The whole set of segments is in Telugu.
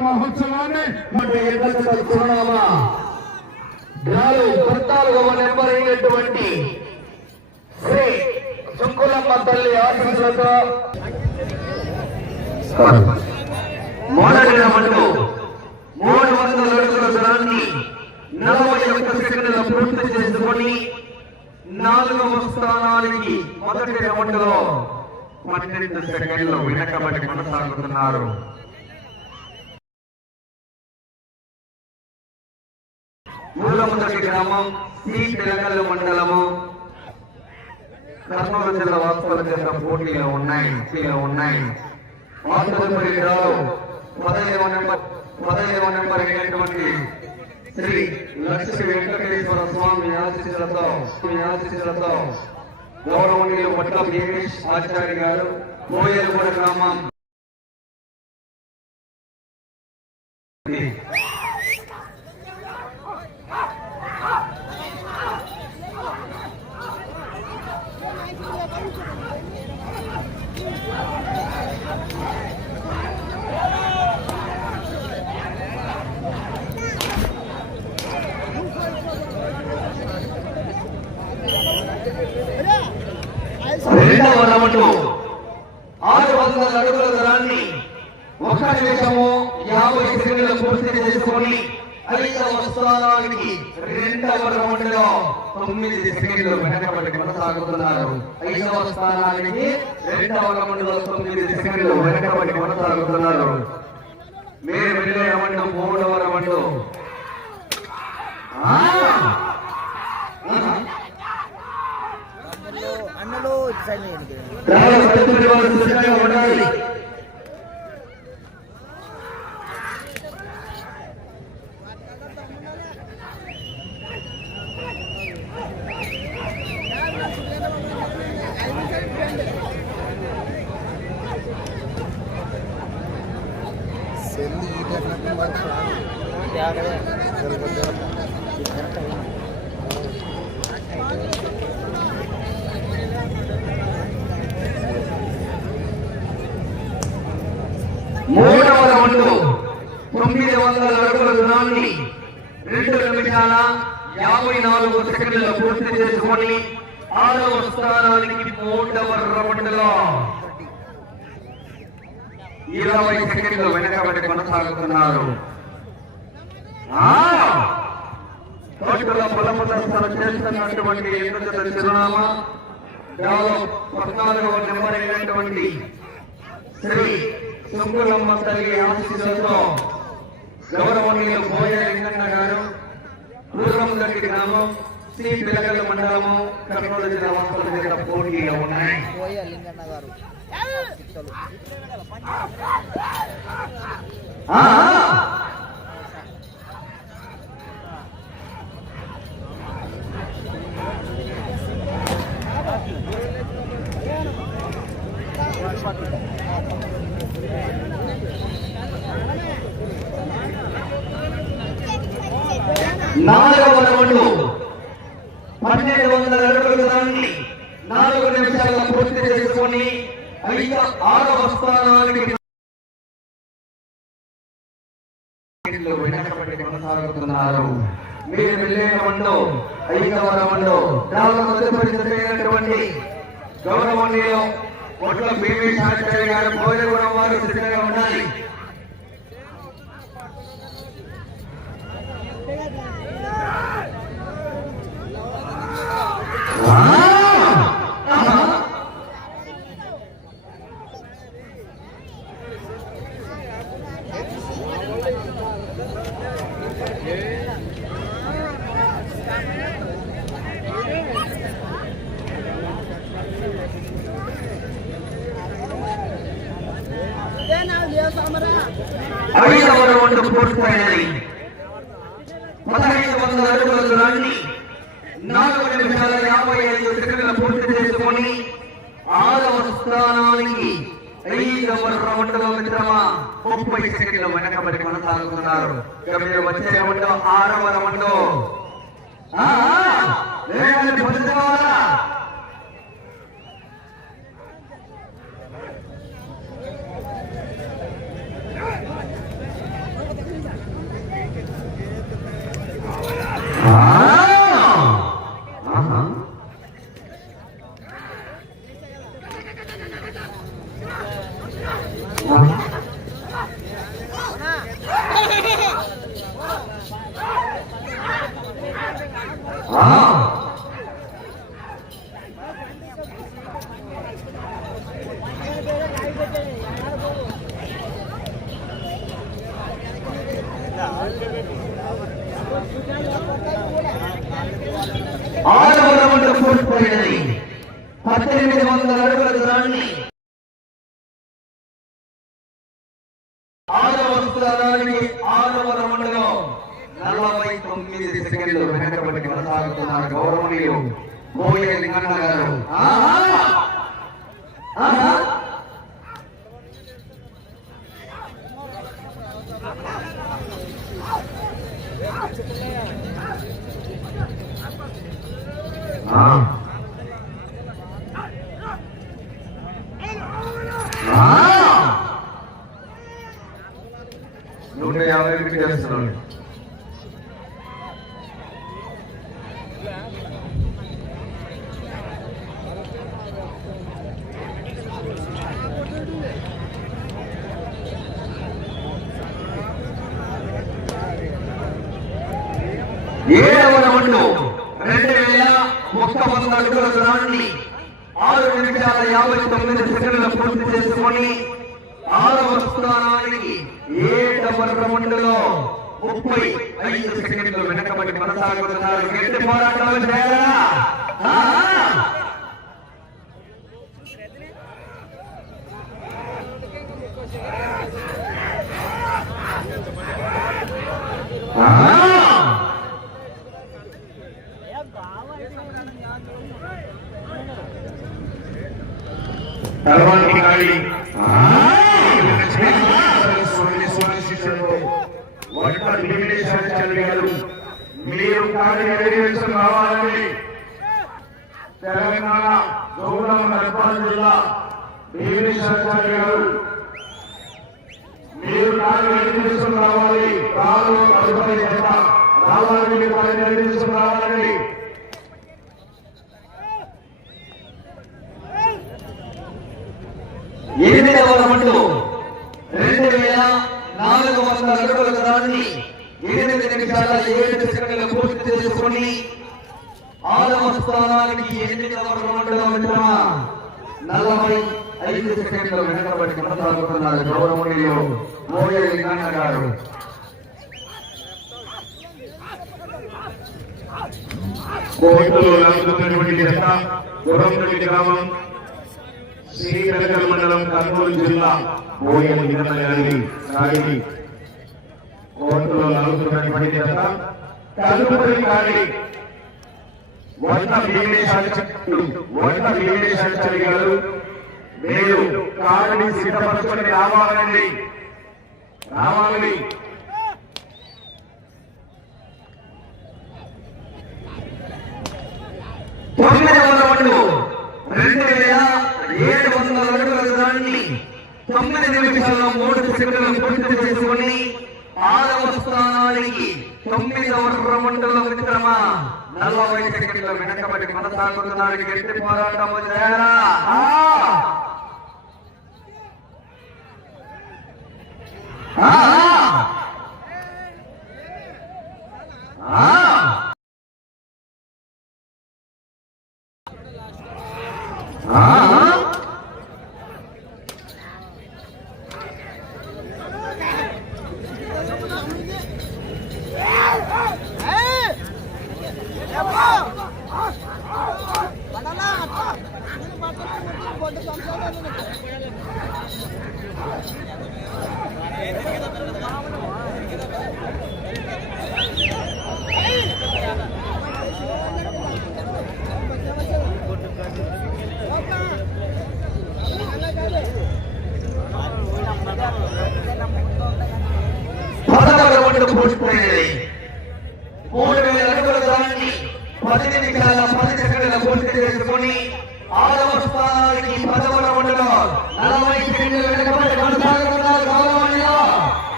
మహోత్సవాన్ని అంటే ఎన్నికల పద్నాలుగవ నెంబర్ అయినటువంటి శ్రీ శంకులమ్మ తల్లి ఆశీస్సులతో మొదటి రౌండ్లో మూడు వందల అడుగుల దూరాన్ని నలభై ఒక్క సెకండ్ల పూర్తి చేసుకొని నాలుగవ స్థానానికి మొదటి రౌండ్లో పన్నెండు సెకండ్లు వెనకబడి కొనసాగుతున్నారు. మూలముదటి గ్రామం సి తెలంగాణ మండలము. కర్నూలు జిల్లా వాస్తవాల చేత పోటీలో ఉన్నాయి పోటీలో ఉన్నాయి. వాస్తవపరి రావు పదహైదవ నెంబర్ పదహైదవ నెంబర్ అయినటువంటి శ్రీ లక్ష్మీ వెంకటేశ్వర స్వామి ఆశీస్సులతో మీ ఆశీస్సులతో గౌరవనీయులు పట్ల భీమేష్ ఆచార్య గారు కోయలగూడ గ్రామం. రెండవ రౌండ్ ఆరు వందల అడుగుల దూరాన్ని ఒక నిమిషము యాభై సెకండ్ల పూర్తి చేసుకొని ఐదవ స్థానానికి రెండవ రౌండ్లో తొమ్మిది సెకండ్లు వెనకబడి కొనసాగుతున్నారు. ఐదవ స్థానానికి రెండవ రౌండ్లో తొమ్మిది సెకండ్లు వెనకబడి కొనసాగుతున్నారు. మీరు వెళ్ళే రౌండ్ మూడవ రౌండ్. ఆ! అన్నలో అన్నలో మూడవ రౌండ్ తొమ్మిది వందల అడుగుల దూరాన్ని రెండు నిమిషాల యాభై నాలుగు సెకండ్ల పూర్తి చేసుకొని ఆరవ స్థానానికి మూడవ రౌండ్ ఇరవై సెకండ్లు వెనకబడి కొనసాగుతున్నారు ఆ! చేస్తున్నటువంటి చిరునామా పద్నాలుగవ నెంబర్ అయినటువంటి శ్రీ సుంకులమ్మ తల్లి ఆశీస్సులతో గౌరవనీయులు భోజ లింగన్న గారు పూర్వంగట్టి గ్రామం శ్రీ పిలకల మండలము కర్నూలు జిల్లా వాస్తవ దగ్గర పోటీలో ఉన్నాయి గారు ఆ! నాలుగవ రౌండ్ పన్నెండు వందల అడుగుల దూరాన్ని నాలుగు నిమిషాల పూర్తి చేసుకొని ఐదు ఆరవ స్థానానికి వెనకబడి కొనసాగుతున్నారు. మీరు వెళ్ళే రౌండ్లో ఐదవ రౌండ్లో చాలా తదుపరిచినటువంటి గౌరవనీయం ఒట్ల బీవీ శాస్త్రి గారు భోజనగూడెం వారు సిద్ధంగా పూర్తయినది పదహైదు వందల అడుగుల దూరాన్ని నాలుగు నిమిషాల యాభై ఐదు సెకండ్ల పూర్తి చేసుకొని ఆరవ స్థానానికి ఐదవ రౌండ్ మిత్రమా ముప్పై సెకండ్లు వెనకబడి కొనసాగుతున్నారు. ఇక మీరు వచ్చే రౌండ్ ఆరవ రౌండ్. పద్దెనిమిది వందల అడుగుల దూరాన్ని ఆరవ స్థానానికి ఆరవ రౌండ్లో నలభై తొమ్మిది సెకండ్లు వెనకబడి కొనసాగుతున్నారు గౌరవనీయులు కోయ లింగన్న గారు. ఆహా! ఏడవ రౌండ్ రెండు వేల ఒక్క వంద అడుగుల దూరాన్ని ఆరు నిమిషాల యాభై తొమ్మిది సెకండ్ల పూర్తి చేసుకొని ఆరవ స్థానానికి ఏడవ రౌండ్లో ముప్పై ఐదు సెకండ్లు వెనకబడి కొనసాగుతున్నారు. గట్టి పోరాటాలు చేయాలా ఆ! ఆ! తర్వాత గాడి మీరు కానీ ఎలిగేషన్ కావాలని తెలంగాణ గౌరవ నర్పాల్ జిల్లా భీమేశ్వరాచార్య గారు. మీరు కానీ ఎలిగేషన్ తదుపరి జత రావాలని మీరు రావాలని ఎనిమిదవ రౌండ్ రెండు వేల నాలుగు వందల అడుగుల దూరాన్ని ఎనిమిది నిమిషాల ఏడు సెకండ్ల పూర్తి చేసుకొని ఆరవ స్థానానికి ఎనిమిదవ రౌండ్లో మిత్రమా నలభై ఐదు సెకండ్లు వెనకబడి కొనసాగుతున్నారు గౌరవనీయులు మోయ లింగన్న గారు. కోర్టులో జత గ్రామం శ్రీకరకల్ మండలం కర్నూలు జిల్లా బోయల్ గిరణ గారి గాడిని కోర్టులో నడుస్తున్నటువంటి జత తదుపరి గాడి వడ్ల భీమేశాచారి వడ్ల భీమేశాచారి గారు. మీరు కాడిని సిద్ధపరచుకొని రావాలండి. రావాలని తొమ్మిది వందల రౌండ్. రెండు వేల ఏడు వందల అడుగుల దాన్ని తొమ్మిది నిమిషాల్లో మూడు సెకండ్లు పూర్తి చేసుకుని ఆరవ స్థానానికి తొమ్మిదవ రౌండ్లో విక్రమ నలభై సెకండ్ల వెనకబడి కొనసాగుతున్నారు. గట్టి పోరాటం చేయాలా పూర్తిపోయింది మూడు వేల అడుగుల దాన్ని పది నిమిషాల పది సెకండ్ల పూర్తి చేసుకొని ఆరవ స్థానానికి పదవ రౌండ్లో నలభై సెకండ్లు వెనుకబడి కొనసాగుతున్నారు గౌరవనీయులు.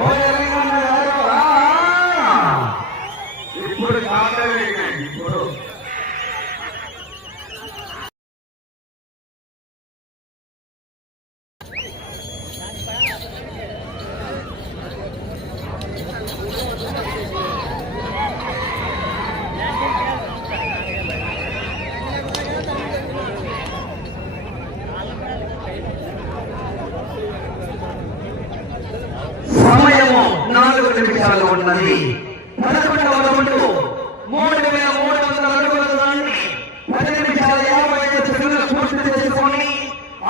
ఓయ్ రవీంద్రనాథ్ గారు, ఆ! ఇప్పుడు కాంగ్రెస్ ఇప్పుడు నిమిషాలు ఉన్నది. పదకొండవ రౌండ్ మూడు వేల మూడు వందల అడుగుల దాన్ని పది నిమిషాల యాభై ఐదు సెకండ్లు పూర్తి చేసుకొని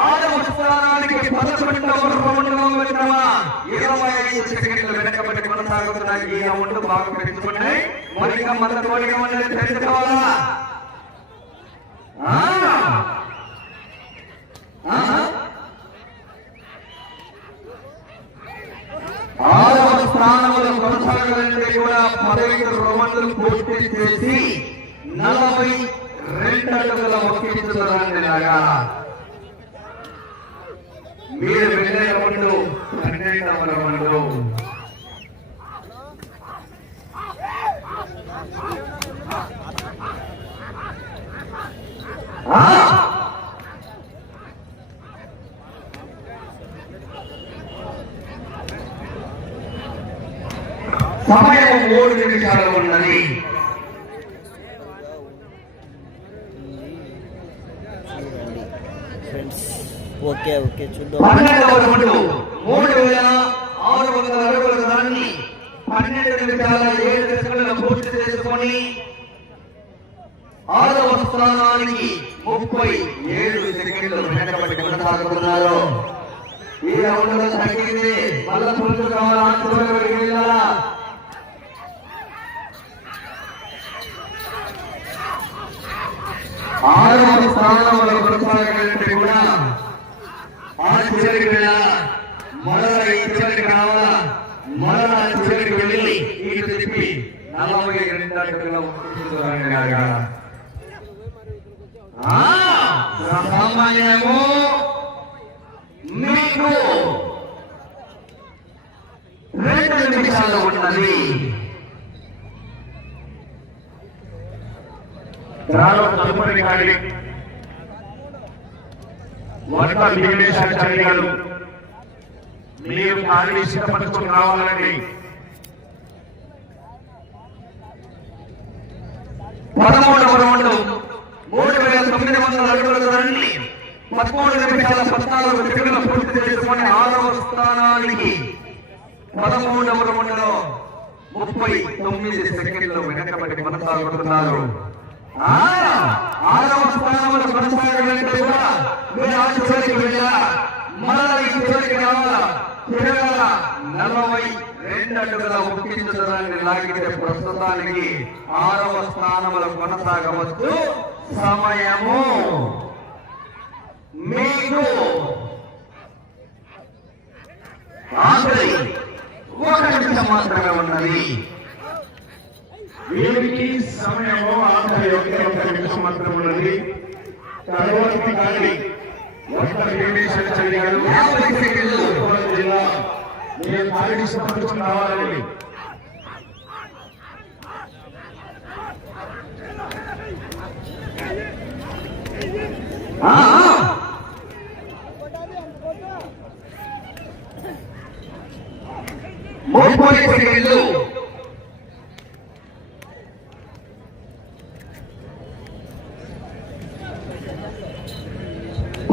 ఆరవ స్థానానికి పదకొండవ రౌండ్లో ఇరవై ఐదు సెకండ్లు వెనకబడి కొనసాగుతున్నాయి ఈ రౌండ్ బాగా పెంచుకున్నాయి మరిగా మన తోడిగా ఉన్నది తెలుసుకోవాలా ఆ. ఆ. ఆరవ స్థానంలో కొనసాగాలంటే కూడా పదహైదు రౌండ్లు పూర్తి చేసి నలభై రెండు అడుగుల ఒప్పించుకోవాలని మీరు వెళ్ళే పన్నెండవ సమయం మూడు నిమిషాలు ఉన్నది. ఓకే ఓకే చూద్దాం. మూడు వేల ఆరు వందల అడుగుల దాన్ని పన్నెండు నిమిషాల ఏడు పూర్తి చేసుకొని ఆరవ స్థానానికి ముప్పై ఏడు సెకండ్లు వెనకబడి కొనసాగుతున్నారు. ఈ రౌండ్లో తగ్గింది మళ్ళా కావాలా చివరికి స్థానంలో కొనసాగాలంటే కూడా ఆ చివరికి వెళ్ళా. మరల ఈ చివరికి రావాలా? ఆ చివరికి వెళ్ళి తెలిపి తిప్పి నలభై రెండు అడుగుల సమయము మీకు రెండు నిమిషాలు ఉన్నది. రాలో తదుపరి గాడి వంట భీమేశాచారి గారు మీరు ఖాళీ సిద్ధపరచుకుని రావాలండి. పదమూడవ రౌండ్ మూడు వేల తొమ్మిది వందల అడుగుల దూరాన్ని పదమూడు నిమిషాల పద్నాలుగు సెకండ్లు పూర్తి చేసుకుని ఆరవ స్థానానికి పదమూడవ రౌండ్ ముప్పై తొమ్మిది సెకండ్లు వెనకబడి కొనసాగుతున్నారు. ఆరవ స్థానంలో కొనసాగాలంటే కూడా మీరు ఆ చివరికి వెళ్ళా మరలా ఈ చివరికి రావాలా. నలభై రెండు అడుగుల ఉప్పించడాన్ని లాగితే ప్రస్తుతానికి ఆరవ స్థానంలో కొనసాగవచ్చు. సమయము మీకు ఆఖరి ఒక నిమిషం మాత్రమే ఉన్నది వీరికి సమయము ఆఖరి ఒకే ఒక నిమిషం మాత్రం ఉన్నది. తరువాతి గాడి జిల్లా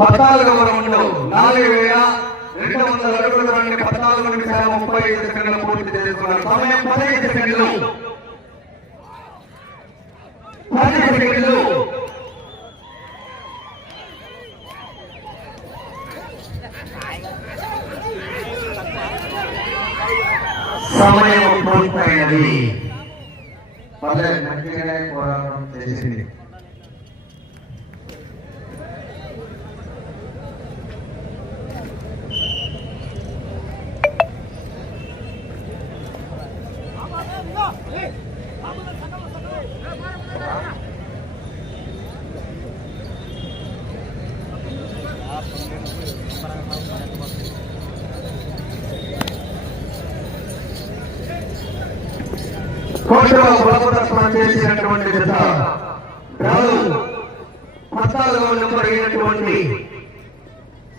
పద్నాలుగు ముప్పై సెకండ్లు రౌండ్ నాలుగు వేల రెండు వందల అడుగుల నుండి పద్నాలుగు నిమిషాల ముప్పై ఐదు సెకండ్లు పూర్తి చేసుకున్నారు సమయం పదహైదు సెకండ్లు. పదిహేను సెకండ్లు. సమయం పూర్తయినది. పదే మంచిగానే పోరాటం చేసింది. కోటలో ప్రభుత్వం చేసినటువంటి జత రావు పద్నాలుగవ నెంబర్ అయినటువంటి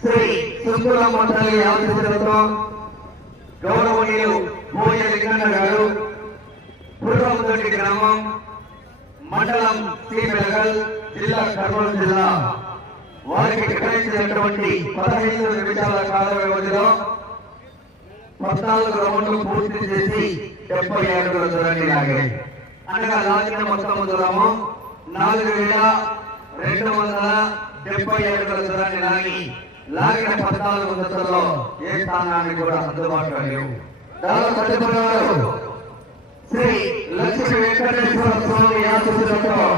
శ్రీ గౌరవనీయులు లింగన్న గారు గ్రామం మండలం జిల్లా కర్నూలు జిల్లా. వారికి కేటాయించినటువంటి పదహైదు నిమిషాల కాల వ్యవధిలో పద్నాలుగు రౌండ్లు పూర్తి చేసి డెబ్బై ఏడు దూరాన్ని లాగాయి. అనగా లాగిన మొత్తం దూరము నాలుగు వేల రెండు వందల డెబ్బై ఏడు దూరాన్ని లాగి లాగిన పద్నాలుగు దశల్లో ఏ స్థానాన్ని కూడా అందుబాటులో లేవు. దాదాపు శ్రీ లక్ష్మీ వెంకటేశ్వర స్వామి ఆశీస్సులతో